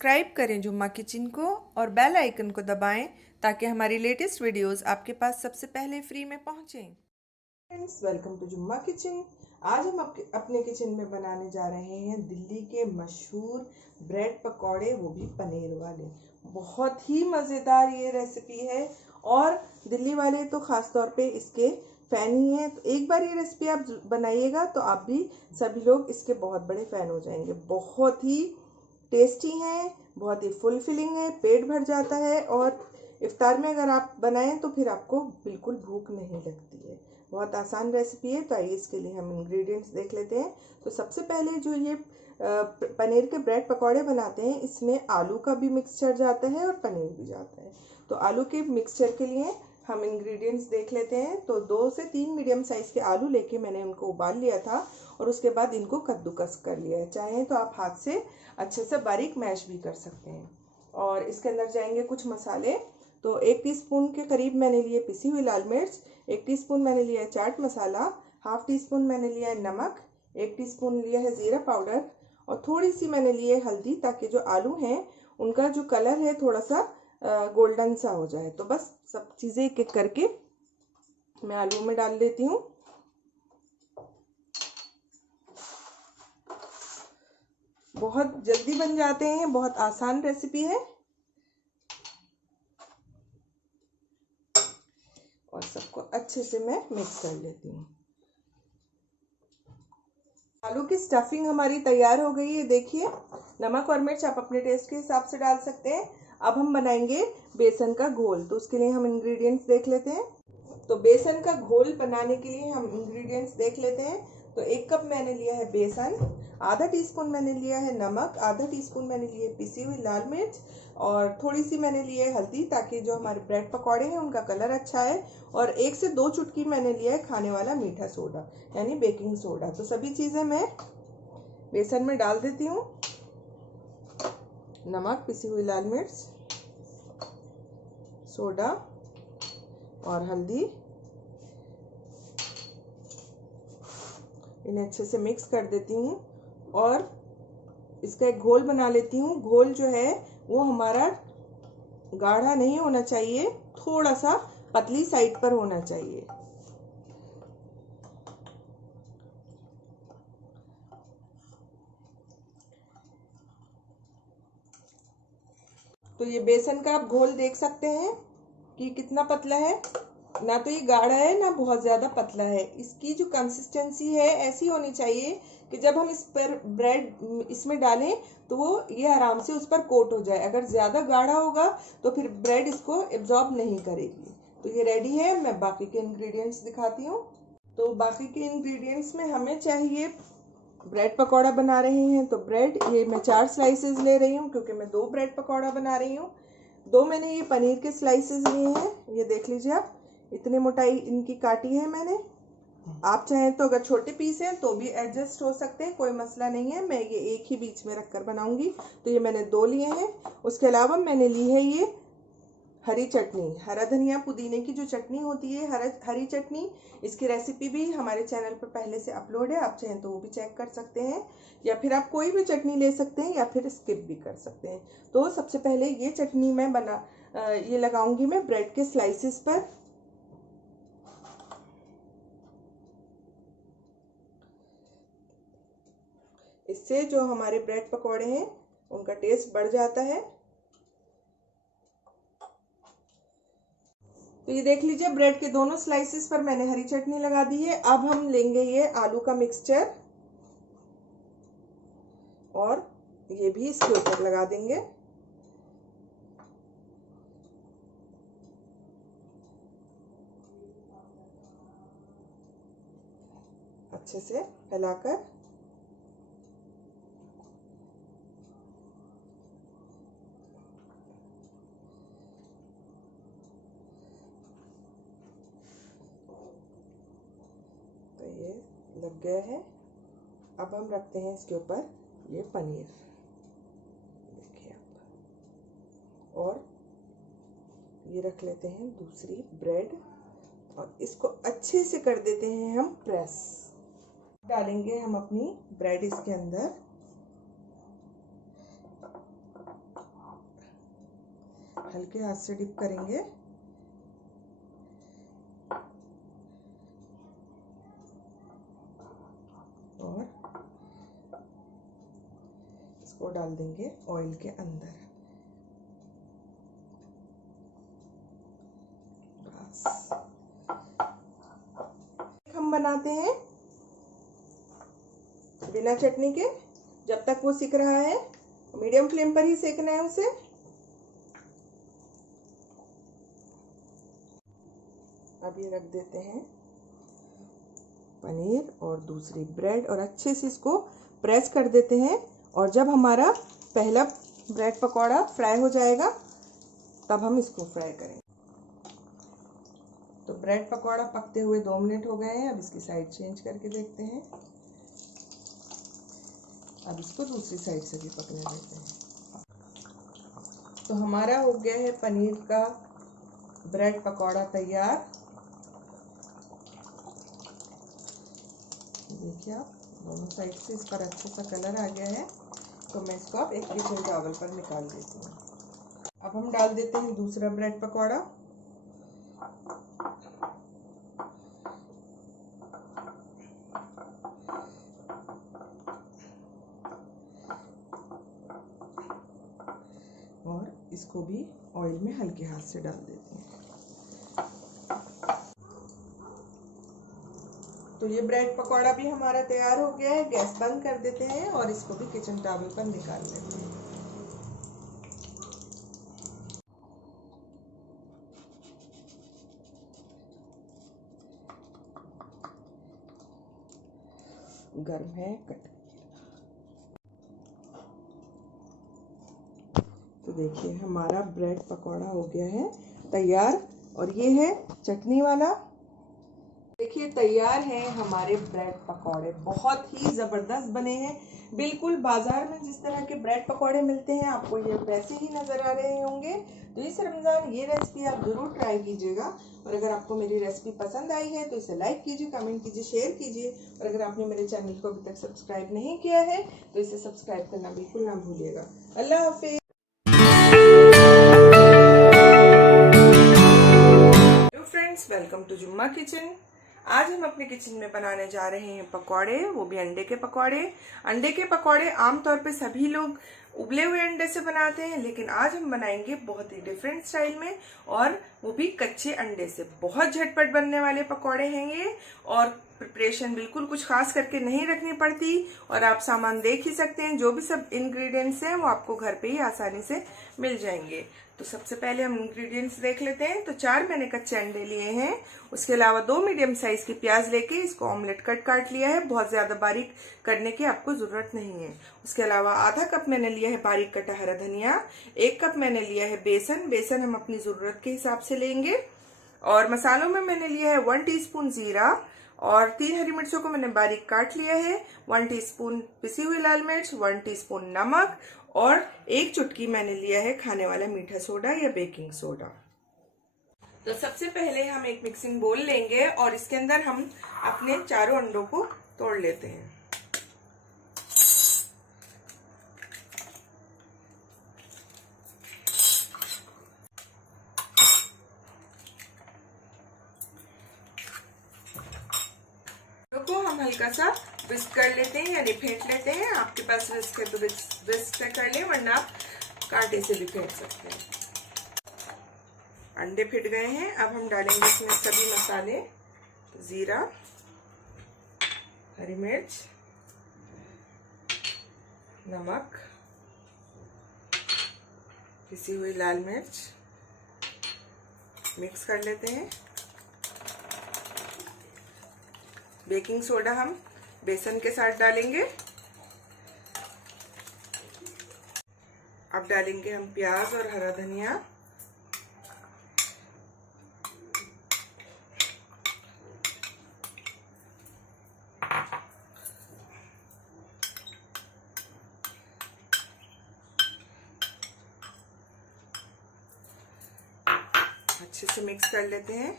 Subscribe करें जुम्मा kitchen को और बेल आइकन को दबाएं ताकि हमारी लेटेस्ट वीडियोस आपके पास सबसे पहले फ्री में पहुंचें। फ्रेंड्स, वेलकम टू जुम्मा किचन। आज हम अपने किचन में बनाने जा रहे हैं दिल्ली के मशहूर ब्रेड पकौड़े, वो भी पनीर वाले। बहुत ही मज़ेदार ये रेसिपी है और दिल्ली वाले तो ख़ास तौर पे इसके फ़ैन ही हैं। तो एक बार ये रेसिपी आप बनाइएगा तो आप भी सभी लोग इसके बहुत बड़े फ़ैन हो जाएंगे। बहुत ही टेस्टी हैं, बहुत ही फुलफिलिंग है, पेट भर जाता है और इफ्तार में अगर आप बनाएं तो फिर आपको बिल्कुल भूख नहीं लगती है। बहुत आसान रेसिपी है। तो आइए इसके लिए हम इंग्रेडिएंट्स देख लेते हैं। तो सबसे पहले जो ये पनीर के ब्रेड पकौड़े बनाते हैं, इसमें आलू का भी मिक्सचर जाता है और पनीर भी जाता है। तो आलू के मिक्सचर के लिए हम इंग्रेडिएंट्स देख लेते हैं। तो 2 से 3 मीडियम साइज़ के आलू लेके मैंने उनको उबाल लिया था और उसके बाद इनको कद्दूकस कर लिया है। चाहें तो आप हाथ से अच्छे से बारीक मैश भी कर सकते हैं। और इसके अंदर जाएंगे कुछ मसाले। तो 1 टीस्पून के करीब मैंने लिए पिसी हुई लाल मिर्च, 1 टीस्पून मैंने लिया है chaat masala, half tea spoon मैंने लिया है नमक, 1 टीस्पून लिया है ज़ीरा पाउडर और थोड़ी सी मैंने ली है हल्दी, ताकि जो आलू हैं उनका जो कलर है थोड़ा सा गोल्डन सा हो जाए। तो बस सब चीज़ें एक एक करके मैं आलू में डाल लेती हूँ। बहुत जल्दी बन जाते हैं, बहुत आसान रेसिपी है। और सबको अच्छे से मैं मिक्स कर लेती हूँ। आलू की स्टफिंग हमारी तैयार हो गई है। देखिए, नमक और मिर्च आप अपने टेस्ट के हिसाब से डाल सकते हैं। अब हम बनाएंगे बेसन का घोल। तो उसके लिए हम इंग्रेडिएंट्स देख लेते हैं। तो बेसन का घोल बनाने के लिए हम इंग्रेडिएंट्स देख लेते हैं। तो 1 कप मैंने लिया है बेसन, आधा टीस्पून मैंने लिया है नमक, आधा टीस्पून मैंने लिए पिसी हुई लाल मिर्च और थोड़ी सी मैंने लिए है हल्दी, ताकि जो हमारे ब्रेड पकौड़े हैं उनका कलर अच्छा है। और 1 से 2 चुटकी मैंने लिया है खाने वाला मीठा सोडा, यानी बेकिंग सोडा। तो सभी चीज़ें मैं बेसन में डाल देती हूँ। नमक, पिसी हुई लाल मिर्च, सोडा और हल्दी, इन्हें अच्छे से मिक्स कर देती हूँ और इसका एक घोल बना लेती हूँ। घोल जो है वो हमारा गाढ़ा नहीं होना चाहिए, थोड़ा सा पतली साइड पर होना चाहिए। तो ये बेसन का आप घोल देख सकते हैं कि कितना पतला है। ना तो ये गाढ़ा है ना बहुत ज़्यादा पतला है। इसकी जो कंसिस्टेंसी है ऐसी होनी चाहिए कि जब हम इस पर ब्रेड इसमें डालें तो वो ये आराम से उस पर कोट हो जाए। अगर ज़्यादा गाढ़ा होगा तो फिर ब्रेड इसको एब्जॉर्ब नहीं करेगी। तो ये रेडी है। मैं बाकी के इंग्रेडिएंट्स दिखाती हूँ। तो बाकी के इंग्रेडिएंट्स में हमें चाहिए, ब्रेड पकौड़ा बना रहे हैं तो ब्रेड, ये मैं 4 स्लाइसेस ले रही हूँ क्योंकि मैं 2 ब्रेड पकौड़ा बना रही हूँ। 2 मैंने ये पनीर के स्लाइसेस लिए हैं। ये देख लीजिए, आप इतनी मोटाई इनकी काटी है मैंने। आप चाहें तो अगर छोटे पीस हैं तो भी एडजस्ट हो सकते हैं, कोई मसला नहीं है। मैं ये एक ही बीच में रखकर बनाऊंगी। तो ये मैंने 2 लिए हैं। उसके अलावा मैंने ली है ये हरी चटनी, हरा धनिया पुदीने की जो चटनी होती है, हरी चटनी। इसकी रेसिपी भी हमारे चैनल पर पहले से अपलोड है, आप चाहें तो वो भी चेक कर सकते हैं, या फिर आप कोई भी चटनी ले सकते हैं या फिर स्किप भी कर सकते हैं। तो सबसे पहले ये चटनी मैं ये लगाऊंगी मैं ब्रेड के स्लाइसेस पर। इससे जो हमारे ब्रेड पकौड़े हैं उनका टेस्ट बढ़ जाता है। तो ये देख लीजिए, ब्रेड के दोनों स्लाइसेस पर मैंने हरी चटनी लगा दी है। अब हम लेंगे ये आलू का मिक्सचर और ये भी इसके ऊपर लगा देंगे। अच्छे से फैलाकर तो ये लग गया है। अब हम रखते हैं इसके ऊपर ये पनीर, देखिए आप, और ये रख लेते हैं दूसरी ब्रेड और इसको अच्छे से कर देते हैं हम प्रेस। डालेंगे हम अपनी ब्रेड इसके अंदर हल्के हाथ से डिप करेंगे। और इसको डाल देंगे ऑयल के अंदर। बस हम बनाते हैं बिना चटनी के। जब तक वो सिक रहा है मीडियम फ्लेम पर ही सेकना है उसे। अब ये रख देते हैं पनीर और दूसरी ब्रेड और अच्छे से इसको प्रेस कर देते हैं। और जब हमारा पहला ब्रेड पकौड़ा फ्राई हो जाएगा तब हम इसको फ्राई करेंगे। तो ब्रेड पकौड़ा पकते हुए 2 मिनट हो गए हैं। अब इसकी साइड चेंज करके देखते हैं। अब इसको दूसरी साइड से भी पकने देते हैं। तो हमारा हो गया है पनीर का ब्रेड पकौड़ा तैयार। देखिए आप दोनों साइड से इस पर अच्छा सा कलर आ गया है। तो मैं इसको अब एक किचन टॉवल पर निकाल देती हूँ। अब हम डाल देते हैं दूसरा ब्रेड पकौड़ा। और इसको भी ऑयल में हल्के हाथ से डाल देते हैं। तो ये ब्रेड पकौड़ा भी हमारा तैयार हो गया है। गैस बंद कर देते हैं और इसको भी किचन टॉवल पर निकाल लेते हैं। गर्म है कट। तो देखिए हमारा ब्रेड पकौड़ा हो गया है तैयार। और ये है चटनी वाला। देखिए तैयार है हमारे ब्रेड पकौड़े। बहुत ही ज़बरदस्त बने हैं। बिल्कुल बाजार में जिस तरह के ब्रेड पकौड़े मिलते हैं आपको ये वैसे ही नज़र आ रहे होंगे। तो इस रमज़ान ये रेसिपी आप ज़रूर ट्राई कीजिएगा। और अगर आपको मेरी रेसिपी पसंद आई है तो इसे लाइक कीजिए, कमेंट कीजिए, शेयर कीजिए। और अगर आपने मेरे चैनल को अभी तक सब्सक्राइब नहीं किया है तो इसे सब्सक्राइब करना बिल्कुल ना भूलिएगा। अल्लाह हाफिज़। फ्रेंड्स, वेलकम टू जुम्मा किचन। आज हम अपने किचन में बनाने जा रहे हैं पकौड़े, वो भी अंडे के पकौड़े। अंडे के पकौड़े आमतौर पे सभी लोग उबले हुए अंडे से बनाते हैं, लेकिन आज हम बनाएंगे बहुत ही डिफरेंट स्टाइल में, और वो भी कच्चे अंडे से। बहुत झटपट बनने वाले पकौड़े हैं ये, और प्रिपरेशन बिल्कुल कुछ खास करके नहीं रखनी पड़ती। और आप सामान देख ही सकते हैं, जो भी सब इंग्रेडिएंट्स हैं वो आपको घर पे ही आसानी से मिल जाएंगे। तो सबसे पहले हम इंग्रेडिएंट्स देख लेते हैं। तो 4 मैंने कच्चे अंडे लिए हैं। उसके अलावा 2 मीडियम साइज की प्याज लेके इसको ऑमलेट कट काट लिया है। बहुत ज्यादा बारीक करने की आपको जरूरत नहीं है। उसके अलावा आधा कप मैंने लिया है बारीक कटा हरा धनिया। 1 कप मैंने लिया है बेसन। बेसन हम अपनी जरूरत के हिसाब से लेंगे। और मसालों में मैंने लिया है 1 टीस्पून जीरा, और 3 हरी मिर्चों को मैंने बारीक काट लिया है। 1 टीस्पून पिसी हुई लाल मिर्च, 1 टीस्पून नमक, और 1 चुटकी मैंने लिया है खाने वाला मीठा सोडा या बेकिंग सोडा। तो सबसे पहले हम एक मिक्सिंग बोल लेंगे और इसके अंदर हम अपने चारों अंडों को तोड़ लेते हैं। को हम हल्का सा विस्क कर लेते हैं, यानी फेंट लेते हैं। आपके पास विस्क है तो विस्क से कर लें, वरना आप कांटे से भी फेंट सकते हैं। अंडे फिट गए हैं। अब हम डालेंगे इसमें सभी मसाले। जीरा, हरी मिर्च, नमक, पिसी हुई लाल मिर्च, मिक्स कर लेते हैं। बेकिंग सोडा हम बेसन के साथ डालेंगे। अब डालेंगे हम प्याज और हरा धनिया। अच्छे से मिक्स कर लेते हैं।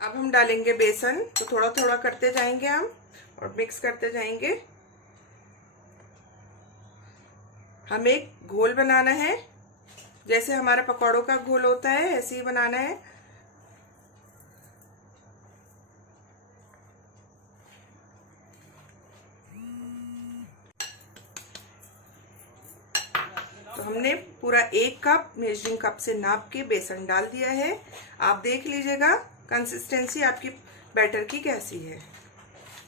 अब हम डालेंगे बेसन। तो थोड़ा थोड़ा करते जाएंगे हम और मिक्स करते जाएंगे। हमें एक घोल बनाना है, जैसे हमारा पकौड़ों का घोल होता है ऐसे ही बनाना है। तो हमने पूरा 1 कप मेजरिंग कप से नाप के बेसन डाल दिया है। आप देख लीजिएगा कंसिस्टेंसी आपकी बैटर की कैसी है।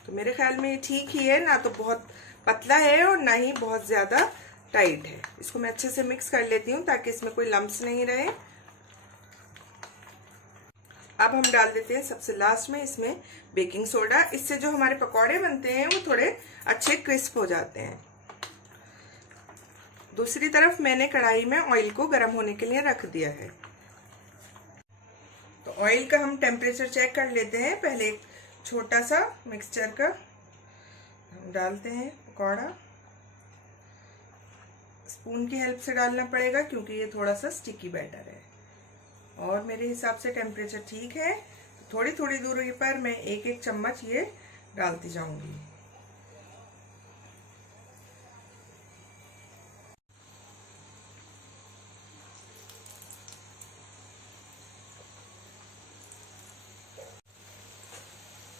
तो मेरे ख्याल में ये ठीक ही है, ना तो बहुत पतला है और ना ही बहुत ज़्यादा टाइट है। इसको मैं अच्छे से मिक्स कर लेती हूँ ताकि इसमें कोई लम्प्स नहीं रहे। अब हम डाल देते हैं सबसे लास्ट में इसमें बेकिंग सोडा। इससे जो हमारे पकौड़े बनते हैं वो थोड़े अच्छे क्रिस्प हो जाते हैं। दूसरी तरफ मैंने कढ़ाई में ऑयल को गर्म होने के लिए रख दिया है। तो ऑयल का हम टेम्परेचर चेक कर लेते हैं। पहले एक छोटा सा मिक्सचर का हम डालते हैं पकौड़ा। स्पून की हेल्प से डालना पड़ेगा क्योंकि ये थोड़ा सा स्टिकी बैटर है और मेरे हिसाब से टेम्परेचर ठीक है। थोड़ी थोड़ी दूरी पर मैं एक एक चम्मच ये डालती जाऊंगी।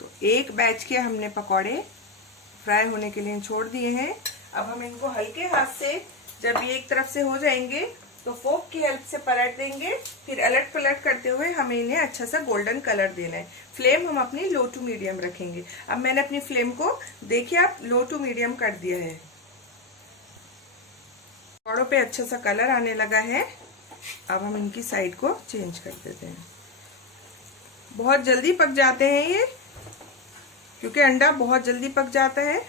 तो एक बैच के हमने पकौड़े फ्राई होने के लिए छोड़ दिए हैं। अब हम इनको हल्के हाथ से जब ये एक तरफ से हो जाएंगे तो फोक की हेल्प से पलट देंगे। फिर अलट पलट करते हुए हमें इन्हें अच्छा सा गोल्डन कलर देना है। फ्लेम हम अपनी लो टू मीडियम रखेंगे। अब मैंने अपनी फ्लेम को देखिए आप लो टू मीडियम कर दिया है। पकौड़ों पे अच्छा सा कलर आने लगा है। अब हम इनकी साइड को चेंज कर देते हैं। बहुत जल्दी पक जाते हैं ये, क्योंकि अंडा बहुत जल्दी पक जाता है।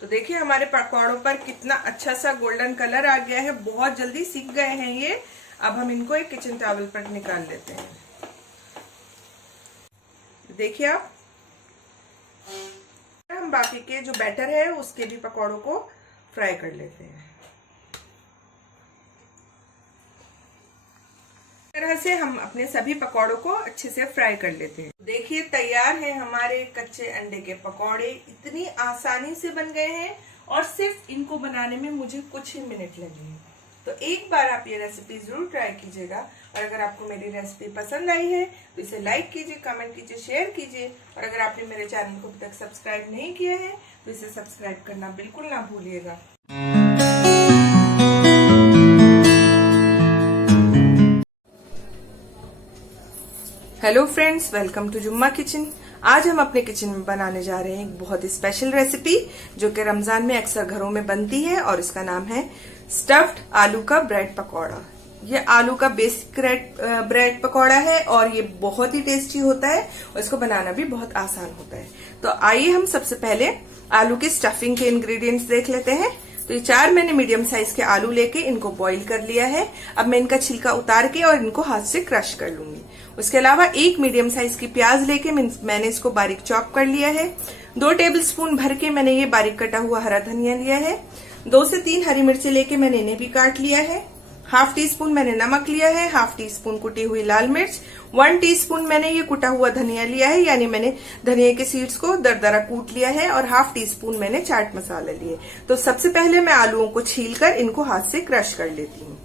तो देखिए हमारे पकौड़ों पर कितना अच्छा सा गोल्डन कलर आ गया है। बहुत जल्दी सीख गए हैं ये। अब हम इनको एक किचन टॉवल पर निकाल लेते हैं। देखिए आप, हम बाकी के जो बैटर है उसके भी पकौड़ों को फ्राई कर लेते हैं। तरह से हम अपने सभी पकौड़ों को अच्छे से फ्राई कर लेते हैं। देखिए तैयार है हमारे कच्चे अंडे के पकौड़े। इतनी आसानी से बन गए हैं और सिर्फ इनको बनाने में मुझे कुछ ही मिनट लगे हैं। तो एक बार आप ये रेसिपी जरूर ट्राई कीजिएगा। और अगर आपको मेरी रेसिपी पसंद आई है तो इसे लाइक कीजिए, कमेंट कीजिए, शेयर कीजिए। और अगर आपने मेरे चैनल को अभी तक सब्सक्राइब नहीं किया है तो इसे सब्सक्राइब करना बिल्कुल ना भूलिएगा। हेलो फ्रेंड्स, वेलकम टू जुम्मा किचन। आज हम अपने किचन में बनाने जा रहे हैं एक बहुत ही स्पेशल रेसिपी जो कि रमजान में अक्सर घरों में बनती है और इसका नाम है स्टफ्ड आलू का ब्रेड पकौड़ा। ये आलू का बेसिक ब्रेड पकौड़ा है और ये बहुत ही टेस्टी होता है और इसको बनाना भी बहुत आसान होता है। तो आइए हम सबसे पहले आलू की स्टफिंग के इंग्रेडिएंट्स देख लेते हैं। तो ये 4 मैंने मीडियम साइज के आलू लेके इनको बॉईल कर लिया है। अब मैं इनका छिलका उतार के और इनको हाथ से क्रश कर लूंगी। उसके अलावा 1 मीडियम साइज की प्याज लेके मैंने इसको बारीक चॉप कर लिया है। 2 टेबलस्पून भर के मैंने ये बारीक कटा हुआ हरा धनिया लिया है। 2 से 3 हरी मिर्ची लेके मैंने इन्हें भी काट लिया है। हाफ टी स्पून मैंने नमक लिया है। हाफ टी स्पून कुटी हुई लाल मिर्च। 1 टीस्पून मैंने ये कुटा हुआ धनिया लिया है, यानी मैंने धनिया के सीड्स को दरदरा कूट लिया है। और हाफ टी स्पून मैंने चाट मसाला लिए। तो सबसे पहले मैं आलूओं को छीलकर इनको हाथ से क्रश कर लेती हूँ।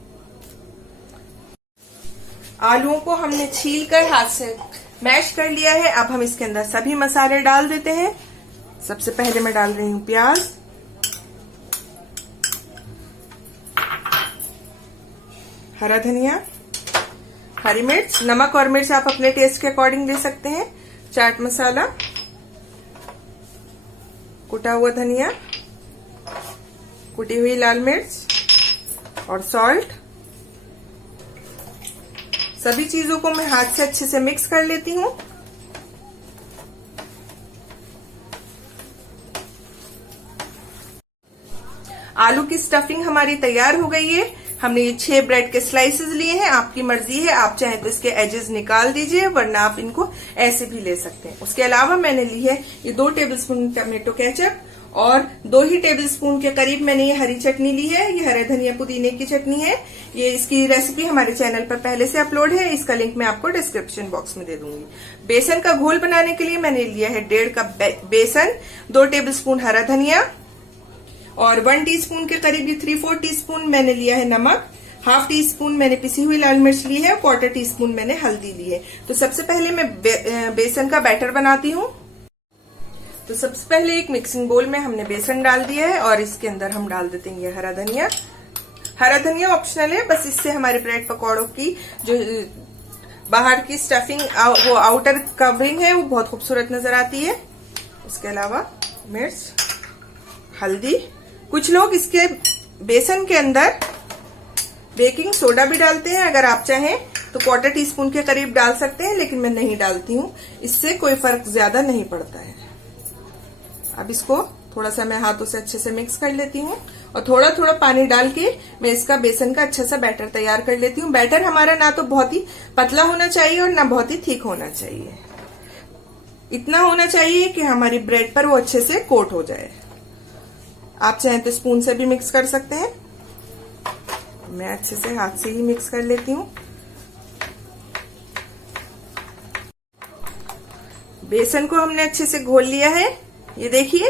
आलूओं को हमने छीलकर हाथ से मैश कर लिया है। अब हम इसके अंदर सभी मसाले डाल देते हैं। सबसे पहले मैं डाल रही हूँ प्याज, हरा धनिया, हरी मिर्च, नमक और मिर्च आप अपने टेस्ट के अकॉर्डिंग ले सकते हैं, चाट मसाला, कुटा हुआ धनिया, कुटी हुई लाल मिर्च और सॉल्ट। सभी चीजों को मैं हाथ से अच्छे से मिक्स कर लेती हूँ। आलू की स्टफिंग हमारी तैयार हो गई है। हमने ये 6 ब्रेड के स्लाइसेस लिए हैं। आपकी मर्जी है, आप चाहे तो इसके एजेस निकाल दीजिए, वरना आप इनको ऐसे भी ले सकते हैं। उसके अलावा मैंने ली है ये 2 टेबलस्पून टमेटो केचप और 2 ही टेबलस्पून के करीब मैंने ये हरी चटनी ली है। ये हरे धनिया पुदीने की चटनी है। ये इसकी रेसिपी हमारे चैनल पर पहले से अपलोड है, इसका लिंक मैं आपको डिस्क्रिप्शन बॉक्स में दे दूंगी। बेसन का घोल बनाने के लिए मैंने लिया है 1.5 कप बेसन, 2 टेबलस्पून हरा धनिया और 1 टीस्पून के करीब 3/4 टीस्पून मैंने लिया है नमक, 1/2 टीस्पून मैंने पिसी हुई लाल मिर्च ली है, 1/4 टीस्पून मैंने हल्दी ली है। तो सबसे पहले मैं बेसन का बैटर बनाती हूँ। तो सबसे पहले एक मिक्सिंग बोल में हमने बेसन डाल दिया है और इसके अंदर हम डाल देते हैं ये हरा धनिया। हरा धनिया ऑप्शनल है, बस इससे हमारे ब्रेड पकौड़ों की जो बाहर की स्टफिंग वो आउटर कवरिंग है वो बहुत खूबसूरत नजर आती है। इसके अलावा मिर्च, हल्दी, कुछ लोग इसके बेसन के अंदर बेकिंग सोडा भी डालते हैं। अगर आप चाहें तो 1/4 टीस्पून के करीब डाल सकते हैं, लेकिन मैं नहीं डालती हूँ, इससे कोई फर्क ज्यादा नहीं पड़ता है। अब इसको थोड़ा सा मैं हाथों से अच्छे से मिक्स कर लेती हूँ और थोड़ा थोड़ा पानी डाल के मैं इसका बेसन का अच्छा सा बैटर तैयार कर लेती हूँ। बैटर हमारा ना तो बहुत ही पतला होना चाहिए और ना बहुत ही थिक होना चाहिए, इतना होना चाहिए कि हमारी ब्रेड पर वो अच्छे से कोट हो जाए। आप चाहें तो स्पून से भी मिक्स कर सकते हैं, मैं अच्छे से हाथ से ही मिक्स कर लेती हूँ। बेसन को हमने अच्छे से घोल लिया है। ये देखिए,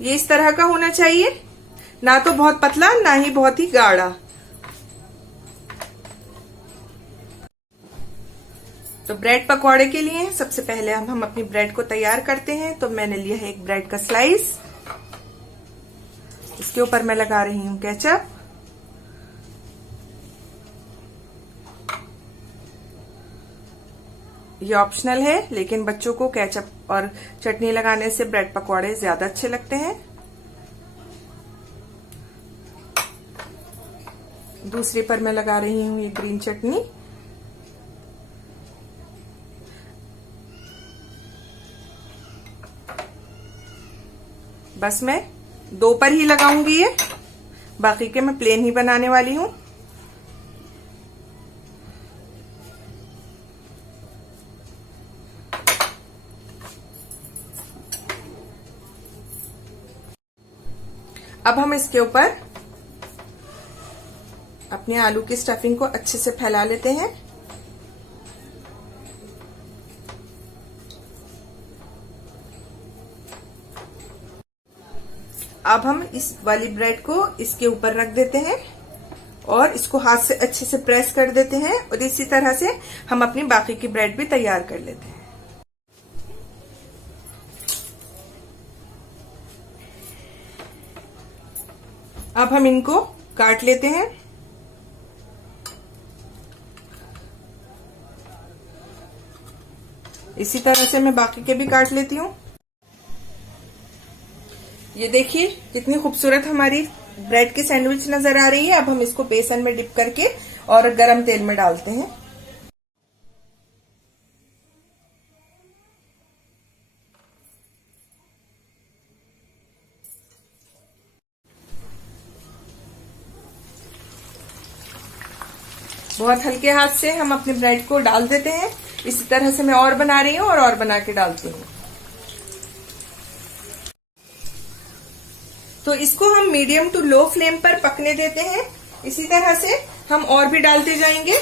ये इस तरह का होना चाहिए, ना तो बहुत पतला ना ही बहुत ही गाढ़ा। तो ब्रेड पकौड़े के लिए सबसे पहले हम अपनी ब्रेड को तैयार करते हैं। तो मैंने लिया है एक ब्रेड का स्लाइस, इसके ऊपर मैं लगा रही हूं केचप। ये ऑप्शनल है, लेकिन बच्चों को केचप और चटनी लगाने से ब्रेड पकौड़े ज्यादा अच्छे लगते हैं। दूसरे पर मैं लगा रही हूं ये ग्रीन चटनी। बस मैं 2 पर ही लगाऊंगी ये, बाकी के मैं प्लेन ही बनाने वाली हूं। अब हम इसके ऊपर अपने आलू की स्टफिंग को अच्छे से फैला लेते हैं। अब हम इस वाली ब्रेड को इसके ऊपर रख देते हैं और इसको हाथ से अच्छे से प्रेस कर देते हैं और इसी तरह से हम अपनी बाकी की ब्रेड भी तैयार कर लेते हैं। अब हम इनको काट लेते हैं। इसी तरह से मैं बाकी के भी काट लेती हूँ। ये देखिए कितनी खूबसूरत हमारी ब्रेड की सैंडविच नजर आ रही है। अब हम इसको बेसन में डिप करके और गरम तेल में डालते हैं। बहुत हल्के हाथ से हम अपने ब्रेड को डाल देते हैं। इसी तरह से मैं और बना रही हूँ और बना के डालती हूँ। तो इसको हम मीडियम टू लो फ्लेम पर पकने देते हैं। इसी तरह से हम और भी डालते जाएंगे।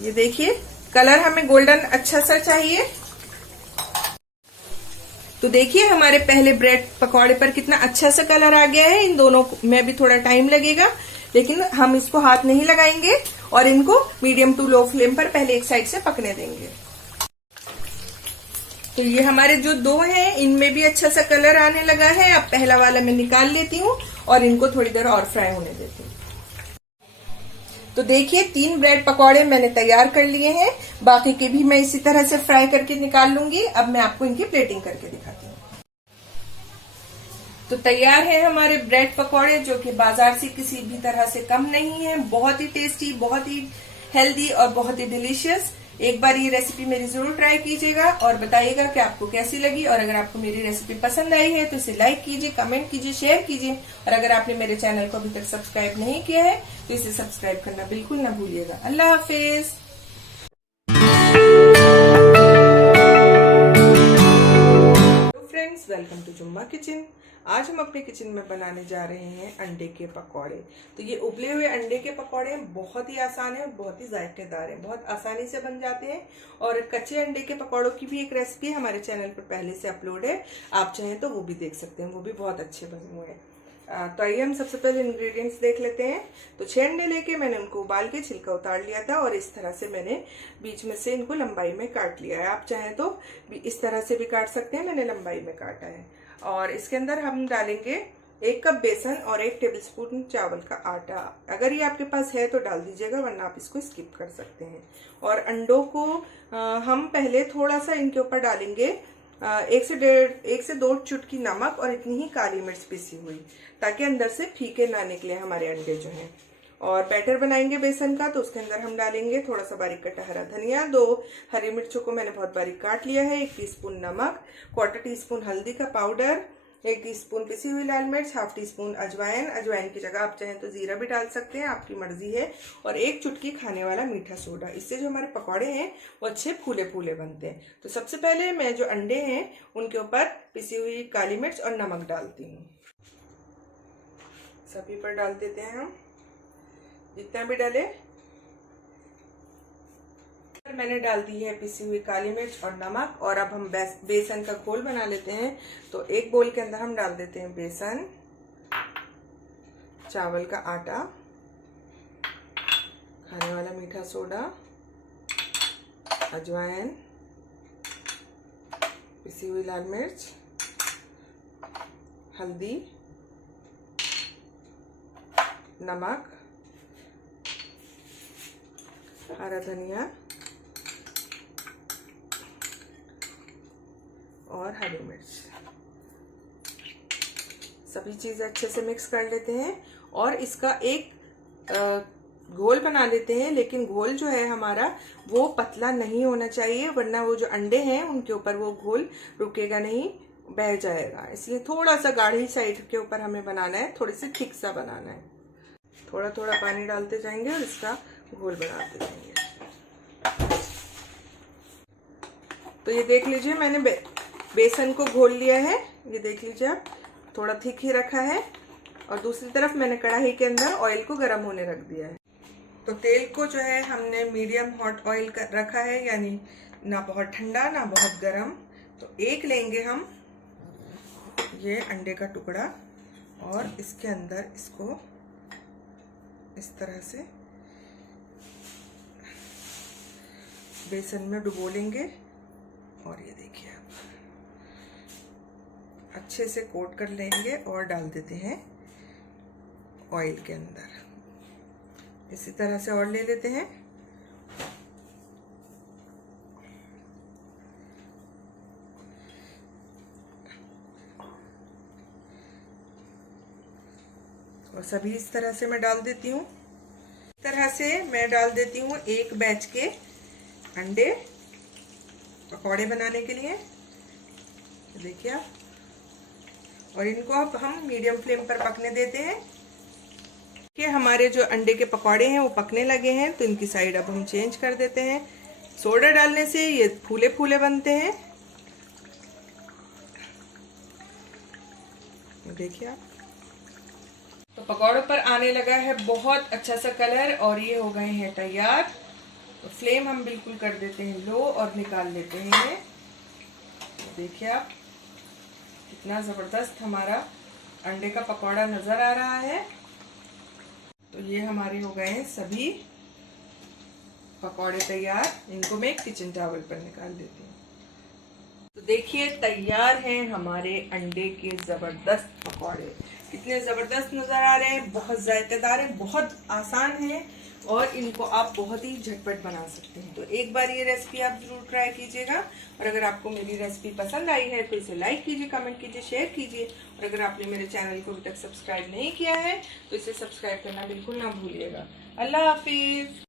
ये देखिए कलर हमें गोल्डन अच्छा सा चाहिए। तो देखिए हमारे पहले ब्रेड पकौड़े पर कितना अच्छा सा कलर आ गया है। इन दोनों में भी थोड़ा टाइम लगेगा, लेकिन हम इसको हाथ नहीं लगाएंगे और इनको मीडियम टू लो फ्लेम पर पहले एक साइड से पकने देंगे। तो ये हमारे जो 2 हैं इनमें भी अच्छा सा कलर आने लगा है। अब पहला वाला मैं निकाल लेती हूँ और इनको थोड़ी देर और फ्राई होने देती हूँ। तो देखिए 3 ब्रेड पकौड़े मैंने तैयार कर लिए हैं, बाकी के भी मैं इसी तरह से फ्राई करके निकाल लूंगी। अब मैं आपको इनकी प्लेटिंग करके दिखाती हूँ। तो तैयार है हमारे ब्रेड पकौड़े, जो कि बाजार से किसी भी तरह से कम नहीं है। बहुत ही टेस्टी, बहुत ही हेल्दी और बहुत ही डिलीशियस। एक बार ये रेसिपी मेरी जरूर ट्राई कीजिएगा और बताइएगा कि आपको कैसी लगी। और अगर आपको मेरी रेसिपी पसंद आई है तो इसे लाइक कीजिए, कमेंट कीजिए, शेयर कीजिए। और अगर आपने मेरे चैनल को अभी तक सब्सक्राइब नहीं किया है तो इसे सब्सक्राइब करना बिल्कुल ना भूलिएगा। अल्लाह हाफिज। वेलकम टू जुम्मा किचन। आज हम अपने किचन में बनाने जा रहे हैं अंडे के पकौड़े। तो ये उबले हुए अंडे के पकौड़े बहुत ही आसान है, बहुत ही जायकेदार है, बहुत आसानी से बन जाते हैं। और कच्चे अंडे के पकौड़ों की भी एक रेसिपी हमारे चैनल पर पहले से अपलोड है, आप चाहें तो वो भी देख सकते हैं, वो भी बहुत अच्छे बने हुए हैं। तो आइए हम सबसे पहले इंग्रेडिएंट्स देख लेते हैं। तो 6 अंडे लेके मैंने उनको उबाल के छिलका उतार लिया था और इस तरह से मैंने बीच में से इनको लंबाई में काट लिया है। आप चाहें तो इस तरह से भी काट सकते हैं, मैंने लंबाई में काटा है। और इसके अंदर हम डालेंगे 1 कप बेसन और 1 टेबलस्पून चावल का आटा। अगर ये आपके पास है तो डाल दीजिएगा, वरना आप इसको स्किप कर सकते हैं। और अंडों को हम पहले थोड़ा सा इनके ऊपर डालेंगे 1 से 2 चुटकी नमक और इतनी ही काली मिर्च पिसी हुई, ताकि अंदर से फीके ना निकले हमारे अंडे जो हैं। और बैटर बनाएंगे बेसन का, तो उसके अंदर हम डालेंगे थोड़ा सा बारीक कटा हरा धनिया, 2 हरी मिर्चों को मैंने बहुत बारीक काट लिया है, 1 टीस्पून नमक, 1/4 टीस्पून हल्दी का पाउडर, 1 टीस्पून पिसी हुई लाल मिर्च, 1/2 टीस्पून अजवाइन। अजवाइन की जगह आप चाहें तो जीरा भी डाल सकते हैं, आपकी मर्जी है। और 1 चुटकी खाने वाला मीठा सोडा। इससे जो हमारे पकौड़े हैं वो अच्छे फूले फूले बनते हैं। तो सबसे पहले मैं जो अंडे हैं उनके ऊपर पिसी हुई काली मिर्च और नमक डालती हूँ। सभी पर डाल देते हैं हम, जितना भी डाले। मैंने डाल दी है पिसी हुई काली मिर्च और नमक। और अब हम बेसन का घोल बना लेते हैं। तो एक बोल के अंदर हम डाल देते हैं बेसन, चावल का आटा, खाने वाला मीठा सोडा, अजवाइन, पिसी हुई लाल मिर्च, हल्दी, नमक, हरा धनिया और हरी मिर्च। सभी चीजें अच्छे से मिक्स कर लेते हैं और इसका एक घोल बना लेते हैं। लेकिन घोल जो है हमारा वो पतला नहीं होना चाहिए, वरना वो जो अंडे हैं उनके ऊपर वो घोल रुकेगा नहीं, बह जाएगा। इसलिए थोड़ा सा गाढ़ी साइड के ऊपर हमें बनाना है, थोड़ी सी थिक सा बनाना है। थोड़ा थोड़ा पानी डालते जाएंगे और इसका घोल बनाते जाएंगे। तो ये देख लीजिए, मैंने बेसन को घोल लिया है। ये देख लीजिए, आप थोड़ा थिक ही रखा है। और दूसरी तरफ मैंने कढ़ाई के अंदर ऑयल को गर्म होने रख दिया है। तो तेल को जो है हमने मीडियम हॉट ऑयल रखा है, यानी ना बहुत ठंडा ना बहुत गर्म। तो एक लेंगे हम ये अंडे का टुकड़ा और इसके अंदर इसको इस तरह से बेसन में डुबो लेंगे। और ये देखिए, आप अच्छे से कोट कर लेंगे और डाल देते हैं ऑयल के अंदर। इसी तरह से और ले लेते हैं। और सभी इस तरह से मैं डाल देती हूँ। इस तरह से मैं डाल देती हूँ एक बैच के अंडे पकौड़े बनाने के लिए। देखिए आप, और इनको अब हम मीडियम फ्लेम पर पकने देते हैं। कि हमारे जो अंडे के पकौड़े हैं वो पकने लगे हैं, तो इनकी साइड अब हम चेंज कर देते हैं। सोडा डालने से ये फूले फूले बनते हैं। देखिए आप, तो पकौड़ों पर आने लगा है बहुत अच्छा सा कलर और ये हो गए हैं तैयार। तो फ्लेम हम बिल्कुल कर देते हैं लो और निकाल लेते हैं। देखिए आप, कितना ज़बरदस्त हमारा अंडे का पकौड़ा नज़र आ रहा है। तो ये हमारे हो गए हैं सभी पकौड़े तैयार। इनको मैं किचन टॉवल पर निकाल देती हूँ। तो देखिए, तैयार हैं हमारे अंडे के ज़बरदस्त पकौड़े। कितने ज़बरदस्त नज़र आ रहे हैं, बहुत जायकेदार हैं, बहुत आसान हैं और इनको आप बहुत ही झटपट बना सकते हैं। तो एक बार ये रेसिपी आप जरूर ट्राई कीजिएगा। और अगर आपको मेरी रेसिपी पसंद आई है तो इसे लाइक कीजिए, कमेंट कीजिए, शेयर कीजिए। और अगर आपने मेरे चैनल को अभी तक सब्सक्राइब नहीं किया है तो इसे सब्सक्राइब करना बिल्कुल ना भूलिएगा। अल्लाह हाफिज।